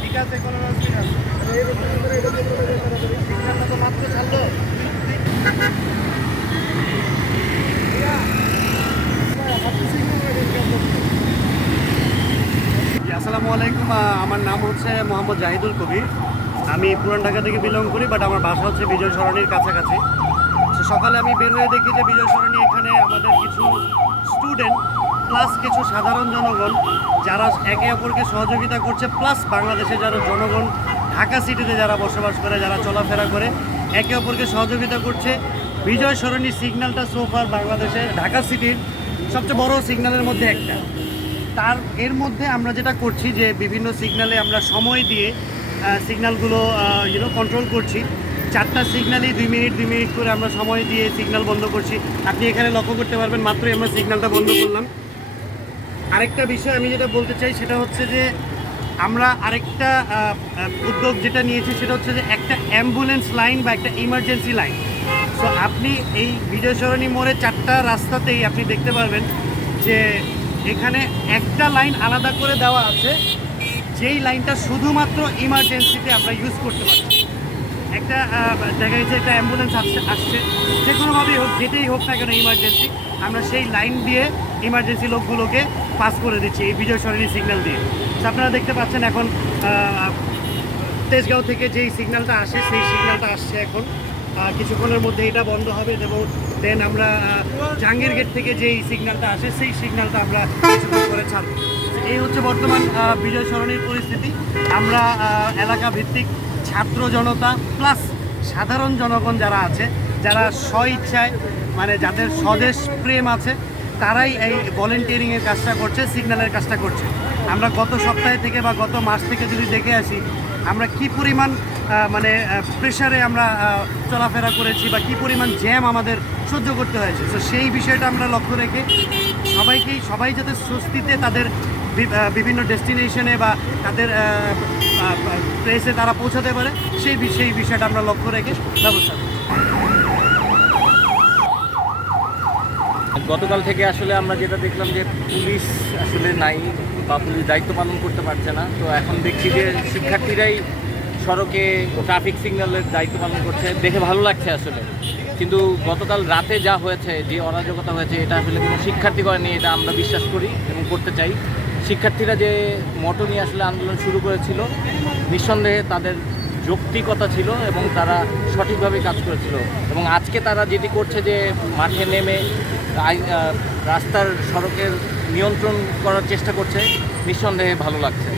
ঠিক আছে, কোনো হসপিটাল সিগন্যালটা তো মাত্র ছাড়লো। আসসালামু আলাইকুম, আমার নাম হচ্ছে মোহাম্মদ জাহিদুল কবির। আমি পুরান ঢাকা থেকে বিলং করি, বাট আমার বাসা হচ্ছে বিজয় সরণির কাছাকাছি। সকালে আমি বের হয়ে দেখি যে বিজয় সরণি এখানে আমাদের কিছু স্টুডেন্ট প্লাস কিছু সাধারণ জনগণ যারা একে অপরকে সহযোগিতা করছে, প্লাস বাংলাদেশে যারা জনগণ ঢাকা সিটিতে যারা বসবাস করে, যারা চলাফেরা করে, একে অপরকে সহযোগিতা করছে। বিজয় সরণি সিগন্যালটা সোফার বাংলাদেশে ঢাকা সিটির সবচেয়ে বড় সিগন্যালের মধ্যে একটা। এর মধ্যে আমরা যেটা করছি যে বিভিন্ন সিগন্যালে আমরা সময় দিয়ে সিগন্যালগুলো কন্ট্রোল করছি। 4টা সিগন্যালই 2 মিনিট করে আমরা সময় দিয়ে সিগন্যাল বন্ধ করছি। আপনি এখানে লক্ষ্য করতে পারবেন, মাত্রই আমরা সিগন্যালটা বন্ধ করলাম। আরেকটা বিষয় আমি যেটা বলতে চাই সেটা হচ্ছে যে আমরা আরেকটা উদ্যোগ যেটা নিয়েছি সেটা হচ্ছে যে একটা অ্যাম্বুলেন্স লাইন বা একটা ইমার্জেন্সি লাইন। সো আপনি এই বিজয় সরণি মোড়ে 4টা রাস্তাতেই আপনি দেখতে পারবেন যে এখানে একটা লাইন আলাদা করে দেওয়া আছে, যেই লাইনটা শুধুমাত্র ইমার্জেন্সিতে আমরা ইউজ করতে পারছি। একটা দেখা যাচ্ছে একটা অ্যাম্বুলেন্স আসছে, যে কোনোভাবেই হোক, যেটাই হোক না কেন ইমার্জেন্সি, আমরা সেই লাইন দিয়ে ইমার্জেন্সি লোকগুলোকে পাস করে দিচ্ছি এই বিজয় সরণি সিগন্যাল দিয়ে। আপনারা দেখতে পাচ্ছেন এখন তেজগাঁও থেকে যেই সিগন্যালটা আসে সেই সিগন্যালটা আসছে এখন। কিছুক্ষণের মধ্যে এটা বন্ধ হবে এবং দেন আমরা জাহাঙ্গীর গেট থেকে যেই সিগন্যালটা আসে সেই সিগন্যালটা আমরা কিছুক্ষণ করে ছাড়ব। এই হচ্ছে বর্তমান বিজয় সরণির পরিস্থিতি। আমরা এলাকা ভিত্তিক ছাত্র জনতা প্লাস সাধারণ জনগণ যারা আছে, যারা স্বইচ্ছায় মানে যাদের স্বদেশ প্রেম আছে, তারাই এই ভলেন্টিয়ারিংয়ের কাজটা করছে, সিগন্যালের কাজটা করছে। আমরা গত সপ্তাহে থেকে বা গত মাস থেকে যদি দেখে আসি আমরা কি পরিমাণ মানে প্রেশারে আমরা চলাফেরা করেছি বা কি পরিমাণ জ্যাম আমাদের সহ্য করতে হয়েছে। তো সেই বিষয়টা আমরা লক্ষ্য রেখে সবাই যাতে স্বস্তিতে তাদের বিভিন্ন ডেস্টিনেশনে বা তাদের প্লেসে তারা পৌঁছাতে পারে সেই বিষয়টা আমরা লক্ষ্য রেখে ব্যবস্থা করি। গতকাল থেকে আসলে আমরা যেটা দেখলাম যে পুলিশ আসলে নাই বা পুলিশ দায়িত্ব পালন করতে পারছে না। তো এখন দেখছি যে শিক্ষার্থীরাই সড়কে ট্রাফিক সিগন্যালের দায়িত্ব পালন করছে, দেখে ভালো লাগছে আসলে। কিন্তু গতকাল রাতে যা হয়েছে, যে অরাজকতা হয়েছে, এটা আসলে কোনো শিক্ষার্থী করেনি, এটা আমরা বিশ্বাস করি এবং করতে চাই। শিক্ষার্থীরা যে মতো নিয়ে আসলে আন্দোলন শুরু করেছিল, নিঃসন্দেহে তাদের যৌক্তিকতা ছিল এবং তারা সঠিকভাবে কাজ করেছিল। এবং আজকে তারা যেটি করছে যে মাঠে নেমে রাস্তার সড়কের নিয়ন্ত্রণ করার চেষ্টা করছে, নিঃসন্দেহে ভালো লাগছে।